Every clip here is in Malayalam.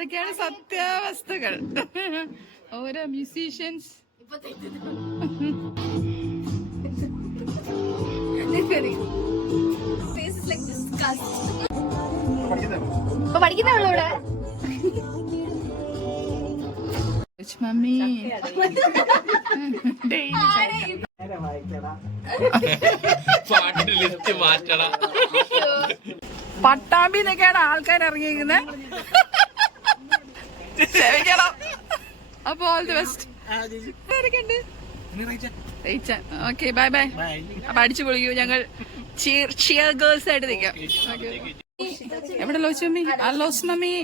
ഇതൊക്കെയാണ് സത്യാവസ്ഥകൾ. ഓരോ മ്യൂസീഷ്യൻസ് പഠിക്കുന്നുള്ളൂ ഇവിടെ. മമ്മി പട്ടാമ്പിന്നൊക്കെയാണ് ആൾക്കാർ ഇറങ്ങിയിരിക്കുന്നത്. അപ്പൊ all the best. Okay bye bye. അപ്പൊ അടിച്ചു പൊളിക്കൂ. ഞങ്ങൾ ചിയർ ഗേൾസ് ആയിട്ട് നിൽക്കാം. എവിടെ ലോച്ച് മമ്മി? ലോച്ച് മമ്മി,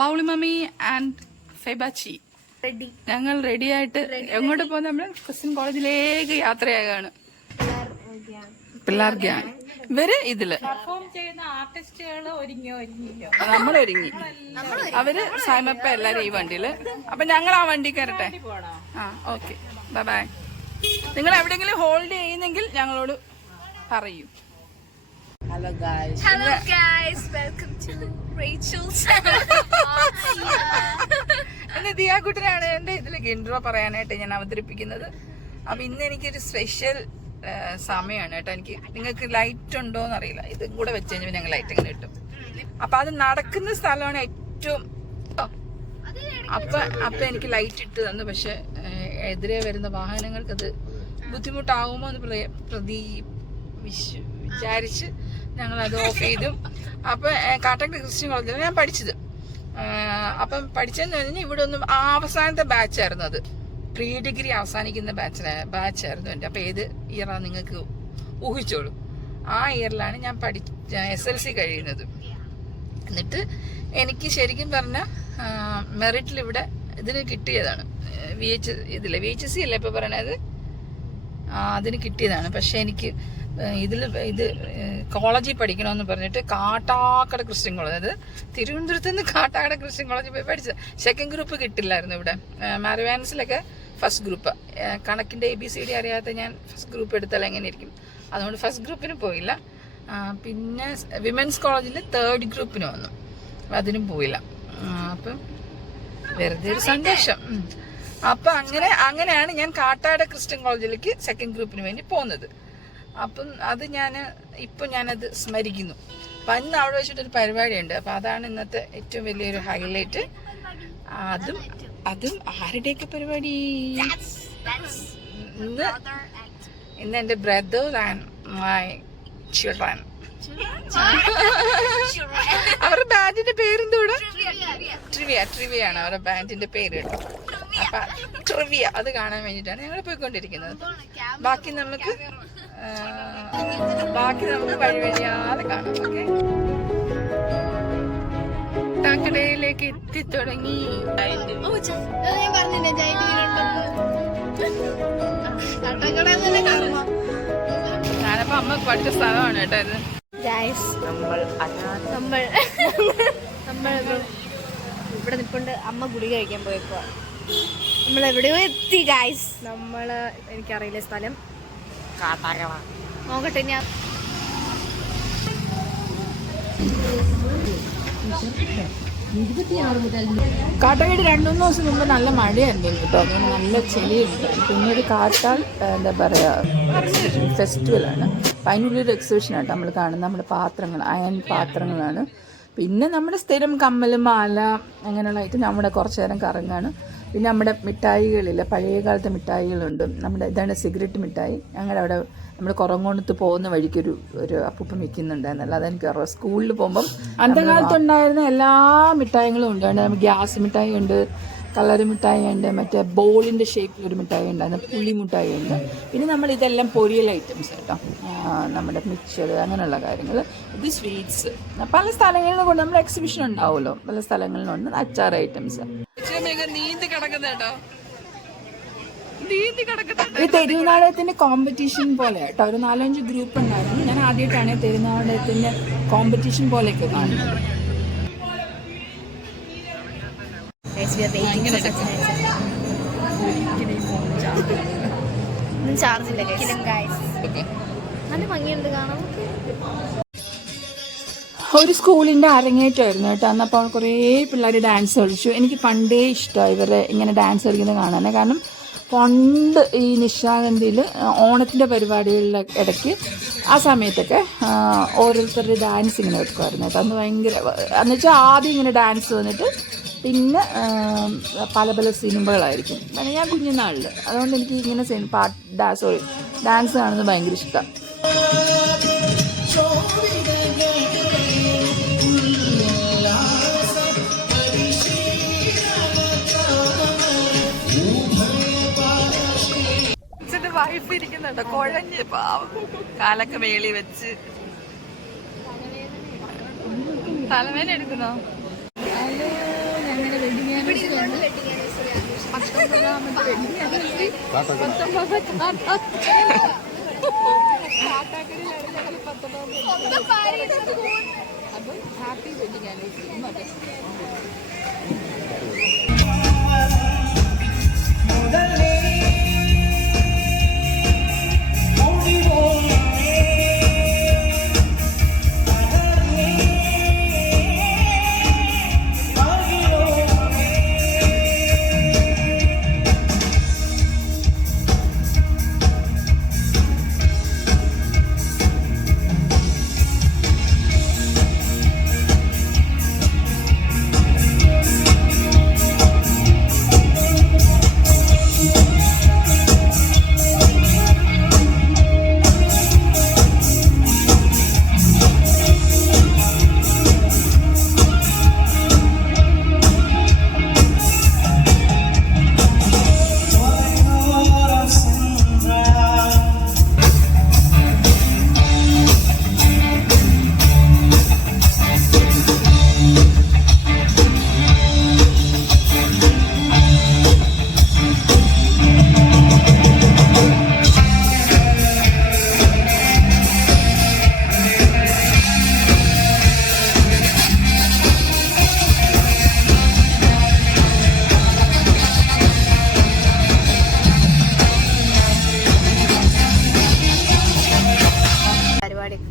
ലവ്ലി മമ്മി ആൻഡ് ഫെബാച്ചി. ഞങ്ങൾ റെഡി ആയിട്ട് എങ്ങോട്ട് പോകുന്ന നമ്മള് ക്രിസ്ത്യൻ കോളേജിലേക്ക് യാത്രയാകാണ്. പിള്ളേർ ഗ്യാങ് ഇവര് ഇതില് നമ്മൾ ഒരുങ്ങി. അവര് സായ്മപ്പ എല്ലാരും ഈ വണ്ടിയില്. അപ്പൊ ഞങ്ങൾ ആ വണ്ടി കയറട്ടെ. ആ ഓക്കെ ബൈ ബൈ. നിങ്ങൾ എവിടെയെങ്കിലും ഹോൾഡ് ചെയ്യുന്നെങ്കിൽ ഞങ്ങളോട് പറയൂ. Hello guys, welcome to Rachel's. എന്റെ ദിയാക്കുട്ടനാണ് എന്റെ ഇതിലേക്ക് ഇൻട്രോ പറയാനായിട്ട് ഞാൻ അവതരിപ്പിക്കുന്നത്. അപ്പൊ ഇന്ന് എനിക്കൊരു സ്പെഷ്യൽ സമയമാണ് കേട്ടോ. എനിക്ക് നിങ്ങൾക്ക് ലൈറ്റ് ഉണ്ടോന്ന് അറിയില്ല. ഇതും കൂടെ വെച്ച് കഴിഞ്ഞാൽ ഞങ്ങൾ ലൈറ്റ് എങ്ങനെ കിട്ടും. അപ്പൊ അത് നടക്കുന്ന സ്ഥലമാണ് ഏറ്റവും. അപ്പൊ എനിക്ക് ലൈറ്റ് ഇട്ട് തന്നു. പക്ഷെ എതിരെ വരുന്ന വാഹനങ്ങൾക്ക് അത് ബുദ്ധിമുട്ടാകുമോ എന്ന് വിചാരിച്ച് ഞങ്ങൾ അത് ഓഫ് ചെയ്തു. അപ്പൊ കാട്ടാക്കട ക്രിസ്ത്യൻ കോളേജിലാണ് ഞാൻ പഠിച്ചത്. അപ്പം പഠിച്ചതെന്ന് പറഞ്ഞാൽ ഇവിടെ ഒന്നും അവസാനത്തെ ബാച്ചായിരുന്നു. അത് പ്രീ ഡിഗ്രി അവസാനിക്കുന്ന ബാച്ചായിരുന്നു എൻ്റെ. അപ്പൊ ഏത് ഇയറാണ് നിങ്ങൾക്ക് ഊഹിച്ചോളൂ. ആ ഇയറിലാണ് ഞാൻ SLC കഴിയുന്നത്. എന്നിട്ട് എനിക്ക് ശരിക്കും പറഞ്ഞ മെറിറ്റിൽ ഇവിടെ ഇതിന് കിട്ടിയതാണ്. VHC അല്ലേ ഇപ്പൊ പറയണത്, അതിന് കിട്ടിയതാണ്. പക്ഷെ എനിക്ക് ഇത് കോളേജിൽ പഠിക്കണമെന്ന് പറഞ്ഞിട്ട് കാട്ടാക്കട ക്രിസ്ത്യൻ കോളേജ്, അതായത് തിരുവനന്തപുരത്ത് നിന്ന് കാട്ടാക്കട ക്രിസ്ത്യൻ കോളേജിൽ പോയി പഠിച്ചത്. സെക്കൻഡ് ഗ്രൂപ്പ് കിട്ടില്ലായിരുന്നു ഇവിടെ. മാരവാൻസിലൊക്കെ ഫസ്റ്റ് ഗ്രൂപ്പ്. കണക്കിന്റെ ABCD അറിയാത്ത ഞാൻ ഫസ്റ്റ് ഗ്രൂപ്പ് എടുത്താൽ എങ്ങനെ ഇരിക്കും. അതുകൊണ്ട് ഫസ്റ്റ് ഗ്രൂപ്പിന് പോയില്ല. പിന്നെ വിമൻസ് കോളേജിൽ തേർഡ് ഗ്രൂപ്പിന് വന്നു, അതിനും പോയില്ല. അപ്പം വെറുതെ ഒരു സന്തോഷം. അപ്പൊ അങ്ങനെയാണ് ഞാൻ കാട്ടാക്കട ക്രിസ്ത്യൻ കോളേജിലേക്ക് സെക്കൻഡ് ഗ്രൂപ്പിന് വേണ്ടി പോകുന്നത്. അപ്പം അത് ഞാനത് സ്മരിക്കുന്നു. അപ്പൊ അന്ന് അവിടെ വെച്ചിട്ടൊരു പരിപാടിയുണ്ട്. അപ്പൊ അതാണ് ഇന്നത്തെ ഏറ്റവും വലിയൊരു ഹൈലൈറ്റ്. അതും ആരുടെയൊക്കെ പരിപാടി? ഇന്ന് എന്റെ ബ്രദർ ആൻഡ് മൈ ചിൽഡ്രൻ. അവരുടെ ബാൻഡിന്റെ പേരെന്തൂടെ? ട്രിവിയ ആണ് അവരുടെ ബാൻഡിന്റെ പേര് കേട്ടോ. അപ്പൊ ട്രിവിയ അത് കാണാൻ വേണ്ടിയിട്ടാണ് ഞങ്ങൾ പോയിക്കൊണ്ടിരിക്കുന്നത്. ബാക്കി നമുക്ക് വഴിയാതെ കാണാം. ഓക്കെ, കാക്കടയിലേക്ക് എത്തിത്തുടങ്ങി. ഞാനപ്പോ അമ്മക്ക് പഠിച്ച സ്ഥലമാണ് കേട്ടോ ഇത്. നമ്മൾ ഇവിടെ നിൽക്കൊണ്ട് അമ്മ ഗുളിക കഴിക്കാൻ പോയപ്പോ നമ്മൾ എവിടെയോ എത്തി ഗായ്സ്. എനിക്കറിയില്ല സ്ഥലം. നോക്കട്ടെ ഞാൻ. കാട്ടാക്കട 2-3 ദിവസം മുമ്പ് നല്ല മഴയായിരുന്നു കേട്ടോ. അങ്ങനെ നല്ല ചെളിയുണ്ട്. പിന്നീട് കാട്ടാൽ എന്താ പറയാ ഫെസ്റ്റിവലാണ്. അപ്പം അതിനുള്ളൊരു എക്സിബിഷനാണ് കേട്ടോ നമ്മൾ കാണുന്നത്. നമ്മുടെ പാത്രങ്ങൾ, അയൺ പാത്രങ്ങളാണ്. പിന്നെ നമ്മുടെ സ്ഥിരം കമ്മൽ, മാല, അങ്ങനെയുള്ള ഐറ്റം നമ്മുടെ കുറച്ച് നേരം കറങ്ങാണ്. പിന്നെ നമ്മുടെ മിഠായികളില്ല, പഴയ കാലത്തെ മിഠായികളുണ്ട്. ഇതാണ് സിഗരറ്റ് മിഠായി. ഞങ്ങളുടെ അവിടെ നമ്മൾ കുറങ്ങോണത്ത് പോകുന്ന വഴിക്കൊരു അപ്പൂപ്പൻ വിൽക്കുന്നുണ്ടായിരുന്നല്ലോ, അതെനിക്ക് അറിയാം. സ്കൂളിൽ പോകുമ്പം അന്നത്തെ കാലത്തുണ്ടായിരുന്ന എല്ലാ മിഠായികളും ഉണ്ട്. നമുക്ക് ഗ്യാസ് മിഠായി ഉണ്ട്, കളർ മിഠായി ഉണ്ട്, മറ്റേ ബോളിൻ്റെ ഷേപ്പിലൊരു മിഠായി ഉണ്ടായിരുന്നു, പുളി മിഠായി ഉണ്ട്. പിന്നെ നമ്മൾ ഇതെല്ലാം പൊരിയൽ ഐറ്റംസ് കേട്ടോ, നമ്മുടെ മിക്സർ അങ്ങനെയുള്ള കാര്യങ്ങൾ. ഇത് സ്വീറ്റ്സ്. പല സ്ഥലങ്ങളിൽ കൊണ്ട് നമ്മൾ എക്സിബിഷൻ ഉണ്ടാവുമല്ലോ, പല സ്ഥലങ്ങളിലുണ്ട്. അച്ചാർ ഐറ്റംസ്. നീന്തി കിടക്കുന്ന കേട്ടോ, ഈ തെരുവുനാടകത്തിന്റെ കോമ്പറ്റീഷൻ പോലെ കേട്ടോ. ഒരു 4-5 ഗ്രൂപ്പ് ഉണ്ടായിരുന്നു. ഞാൻ ആദ്യമായിട്ടാണ് തെരുവുനാടകത്തിന്റെ കോമ്പറ്റീഷൻ പോലെയൊക്കെ കാണുന്നത്. നല്ല ഭംഗിയുണ്ട് കാണാൻ. ഒരു സ്കൂളിൻ്റെ അരങ്ങേറ്റമായിരുന്നു കേട്ടോ. അന്നപ്പോൾ കുറേ പിള്ളേർ ഡാൻസ് കളിച്ചു. എനിക്ക് പണ്ടേ ഇഷ്ടമാണ് ഇവരെ ഇങ്ങനെ ഡാൻസ് കളിക്കുന്നത് കാണാൻ. കാരണം പണ്ട് ഈ നിശാഗന്ധിയിൽ ഓണത്തിൻ്റെ പരിപാടികളിലെ ഇടയ്ക്ക് ആ സമയത്തൊക്കെ ഓരോരുത്തരുടെ ഡാൻസ് ഇങ്ങനെ വെക്കുമായിരുന്നു കേട്ടോ. അന്ന് ഭയങ്കര എന്ന് വെച്ചാൽ ആദ്യം ഇങ്ങനെ ഡാൻസ് വന്നിട്ട് പിന്നെ പല പല സിനിമകളായിരിക്കും. പിന്നെ ഞാൻ കുഞ്ഞുനാളിൽ അതുകൊണ്ട് എനിക്ക് ഇങ്ങനെ ഡാൻസ് കാണുന്നത് ഭയങ്കര ഇഷ്ടമാണ്. വൈഫ് ഇരിക്കുന്നുണ്ട് കുഴഞ്ഞ് പാവം, കാലൊക്കെ വേളി വെച്ച്. തലവേദന എടുക്കുന്നോ? ഹലോ, ഞങ്ങളുടെ വെഡിങ് ആനിവേഴ്സറി. അപ്പം ഹാപ്പി വെഡിങ് ആനിവേഴ്സറി.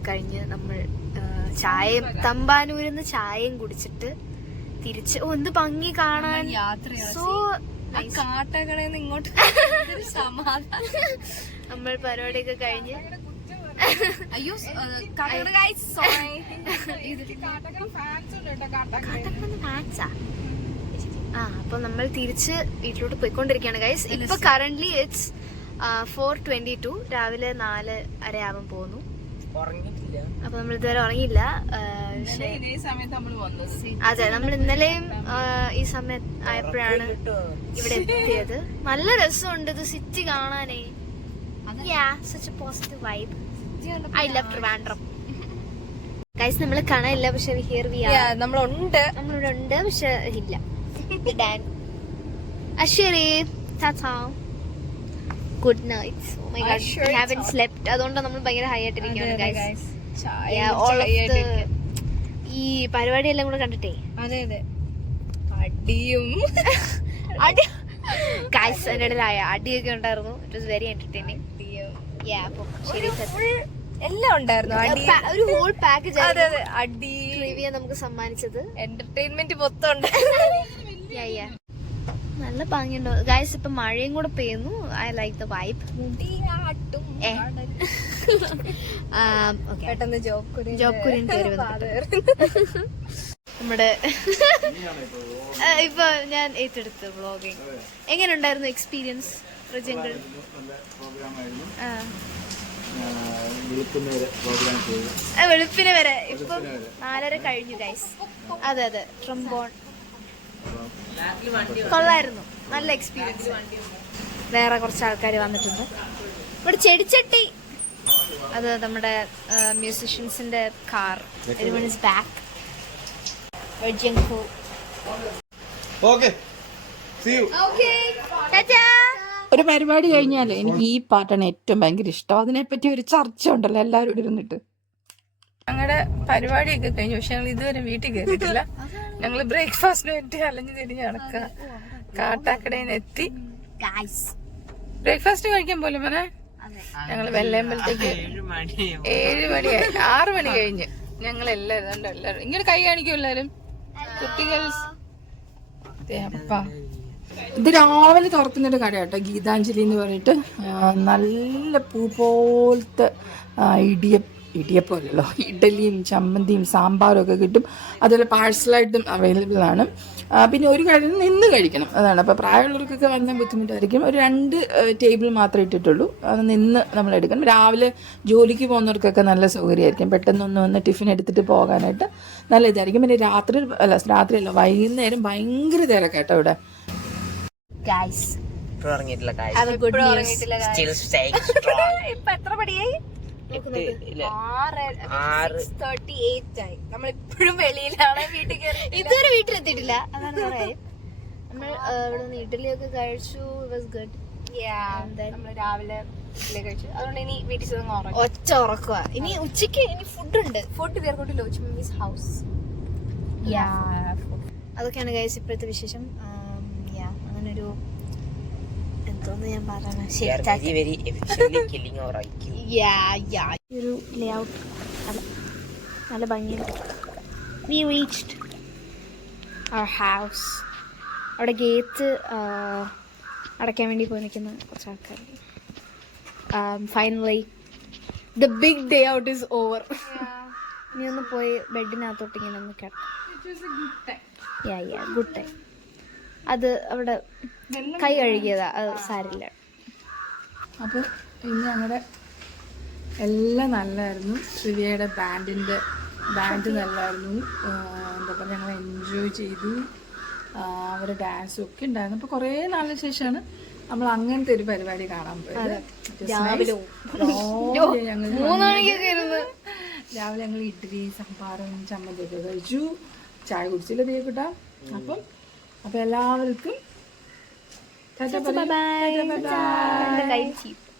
കഴിഞ്ഞ് നമ്മൾ ചായയും തമ്പാനൂരിന്ന് ചായയും കുടിച്ചിട്ട് തിരിച്ച് എന്ത് ഭംഗി കാണാൻ സോ കാട്ടകളിൽ നിന്ന് ഇങ്ങോട്ട് നമ്മൾ പരിപാടിയൊക്കെ കഴിഞ്ഞ് അയ്യോ അപ്പൊ നമ്മൾ തിരിച്ച് വീട്ടിലോട്ട് പോയിക്കൊണ്ടിരിക്കുകയാണ് ഗൈസ്. ഇപ്പൊ കറന്റ്ലി ഇറ്റ്സ് 4:22, രാവിലെ 4:30 ആവാൻ പോകുന്നു. അപ്പൊ നമ്മൾ ഇതുവരെ ഉറങ്ങിയില്ല. അതെ, നമ്മൾ ഇന്നലെയും ഈ സമയം ആയപ്പോഴാണ് ഇവിടെ എത്തിയത്. നല്ല രസമുണ്ട് ഇത് സിറ്റി കാണാനേ. such a positive vibe. I love Trivandrum. Guys, നമ്മള് കാണാനില്ല, പക്ഷെ ഹിയർ വി ആർ. നമ്മളിവിടെ ഉണ്ട്, പക്ഷെ ഇല്ല. Ashwari, tata, good night. Oh my god, we haven't slept. അതുകൊണ്ട് നമ്മൾ ഭയങ്കര ഹൈ ആയിട്ടിരിക്കുകയാണ് ഗൈസ്. ഈ പരിപാടി എല്ലാം കൂടെ കണ്ടിട്ടേ അടിയും ഗൈസ് അതിന്റെ ഇടയിലായ അടിയൊക്കെ ഉണ്ടായിരുന്നു. It was very entertaining. എല്ലാം ഉണ്ടായിരുന്നു. ഒരു ഹോൾ പാക്കേജ് അടി റിവ്യൂ നമുക്ക് സമ്മാനിച്ചത്. എന്റർടൈൻമെന്റ് മൊത്തം ഉണ്ട്. നല്ല ഭംഗിയുണ്ടോ ഗൈസ്. ഇപ്പൊ മഴയും കൂടെ പെയ്യുന്നു. I like the vibe. പെട്ടെന്ന് ജോബ് കുര്യൻ കയറി നമ്മുടെ ഇപ്പൊ ഞാൻ ഏറ്റെടുത്തു വ്ളോഗിങ്. എങ്ങനെ ഉണ്ടായിരുന്നു എക്സ്പീരിയൻസ് പ്രജങ്കൾ? വെളുപ്പിനെ വരെ. ഇപ്പൊ 4:30 കഴിഞ്ഞു ഗൈസ്. അതെ, ട്രംബോൺ കൊള്ളായിരുന്നു. നല്ല എക്സ്പീരിയൻസ്. വേറെ കുറച്ച് ആൾക്കാർ വന്നിട്ടുണ്ട്. ഇവിടെ ചെടിച്ചട്ടി, അത് നമ്മുടെ മ്യൂസിഷ്യൻസിന്റെ കാർ. Everyone is back. ഒരു പരിപാടി കഴിഞ്ഞാൽ എനിക്ക് ഈ പാട്ടാണ് ഏറ്റവും ഭയങ്കര ഇഷ്ടം. അതിനെപ്പറ്റി ഒരു ചർച്ച ഉണ്ടല്ലോ എല്ലാവരും ഇവിടെ ഇരുന്നിട്ട്. ഞങ്ങളുടെ പരിപാടിയൊക്കെ കഴിഞ്ഞു, പക്ഷെ ഞങ്ങൾ ഇതുവരെ വീട്ടിൽ കയറിയിട്ടില്ല. ഞങ്ങൾ ബ്രേക്ക്ഫാസ്റ്റിന് വേണ്ടി അലഞ്ഞു തിരിഞ്ഞ് നടക്കുക. കാട്ടാക്കടയിൽ നിന്ന് എത്തി. ബ്രേക്ക്ഫാസ്റ്റ് കഴിക്കാൻ പോലും മോനെ ഞങ്ങൾ വെള്ളയമ്പലത്തേക്ക് 7 മണിയായി. 6 മണി കഴിഞ്ഞ് ഞങ്ങൾ എല്ലാരും എല്ലാരും ഇങ്ങനെ കൈ കാണിക്കും എല്ലാരും കുട്ടികൾ. ഇത് രാവിലെ തുറക്കുന്നൊരു കട കേട്ടോ, ഗീതാഞ്ജലി എന്ന് പറഞ്ഞിട്ട്. നല്ല പൂ പോലത്തെ ഇടിയപ്പമല്ലോ, ഇഡലിയും ചമ്മന്തിയും സാമ്പാറും ഒക്കെ കിട്ടും. അതുപോലെ പാഴ്സലായിട്ടും അവൈലബിൾ ആണ്. പിന്നെ ഒരു കടയിൽ നിന്ന് കഴിക്കണം, അതാണ്. അപ്പോൾ പ്രായമുള്ളവർക്കൊക്കെ വന്ന ബുദ്ധിമുട്ടായിരിക്കും. ഒരു 2 ടേബിൾ മാത്രമേ ഇട്ടിട്ടുള്ളൂ, അത് നിന്ന് നമ്മൾ എടുക്കണം. രാവിലെ ജോലിക്ക് പോകുന്നവർക്കൊക്കെ നല്ല സൗകര്യമായിരിക്കും, പെട്ടെന്നൊന്ന് വന്ന് ടിഫിൻ എടുത്തിട്ട് പോകാനായിട്ട് നല്ല ഇതായിരിക്കും. പിന്നെ രാത്രിയല്ല വൈകുന്നേരം ഭയങ്കര തിരക്കാട്ടോ ഇവിടെ. ഗൈസ് ഇപ്പൊ എത്ര പടിയായി? 6:38 ആയി. നമ്മളിപ്പോഴും വെളിയിലാണ്, വീട്ടിൽ കയറി ഇതുവരെ വീട്ടിലെത്തിയിട്ടില്ല, അതാണ് കാര്യം. നമ്മൾ ഇവിടെ നിന്ന് ഇഡലിയൊക്കെ കഴിച്ചു, വാസ് ഗുഡ്. നമ്മള് രാവിലെ ഇഡ്ഡലി കഴിച്ചു, അതുകൊണ്ട് ഇനി വീട്ടിൽ ചെന്ന് ഉറങ്ങും. ഒറ്റ ഉറക്കുക. ഇനി ഉച്ചക്ക് ഇനി ഫുഡ് ഉണ്ട്. ഫുഡ് വേർ ഗോട്ട് ടു ലോച്ച് മമ്മീസ് ഹൗസ്. അതൊക്കെയാണ് ഗൈസ് ഇപ്പോഴത്തെ വിശേഷം. അങ്ങനൊരു എന്തോന്ന് ഞാൻ പറയണ ഒരു ലേ ഔട്ട് നല്ല ഭംഗിയുണ്ട്. We reached our house. അവിടെ ഗേറ്റ് അടയ്ക്കാൻ വേണ്ടി പോയി നിൽക്കുന്ന കുറച്ച് ആൾക്കാർ. Finally the big day out is over. ഇനി ഒന്ന് പോയി ബെഡിനകത്തോട്ട് ഇങ്ങനെ ഒന്ന് കിടക്കാം. Good time. അത് അവിടെ കൈ കഴുകിയതാ, അത് സാരില്ല. അപ്പോൾ ഇന്ന് ഞങ്ങളുടെ എല്ലാം നല്ലതായിരുന്നു. ശ്രീവിയയുടെ ബാൻഡ് നല്ലതായിരുന്നു. എന്താ പറയുക, ഞങ്ങൾ എൻജോയ് ചെയ്തു. അവരുടെ ഡാൻസും ഒക്കെ ഉണ്ടായിരുന്നു. അപ്പോൾ കുറേ നാളിന് ശേഷമാണ് നമ്മൾ അങ്ങനത്തെ ഒരു പരിപാടി കാണാൻ പോയത്. രാവിലെ ഞങ്ങൾ ഇഡ്ഡലി സാമ്പാറും ചമ്മന്തിയൊക്കെ കഴിച്ചു, ചായ കുടിച്ചില്ല തീയക്കൂട്ടാ. അപ്പം എല്ലാവർക്കും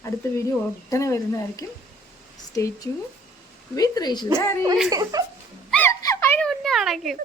അടുത്ത വീഡിയോ ഉടനെ വരുന്നതായിരിക്കും. സ്റ്റേ ട്യൂൺ വിത്ത് റേച്ചൽ. അതിന് മുന്നേ ആണെങ്കിൽ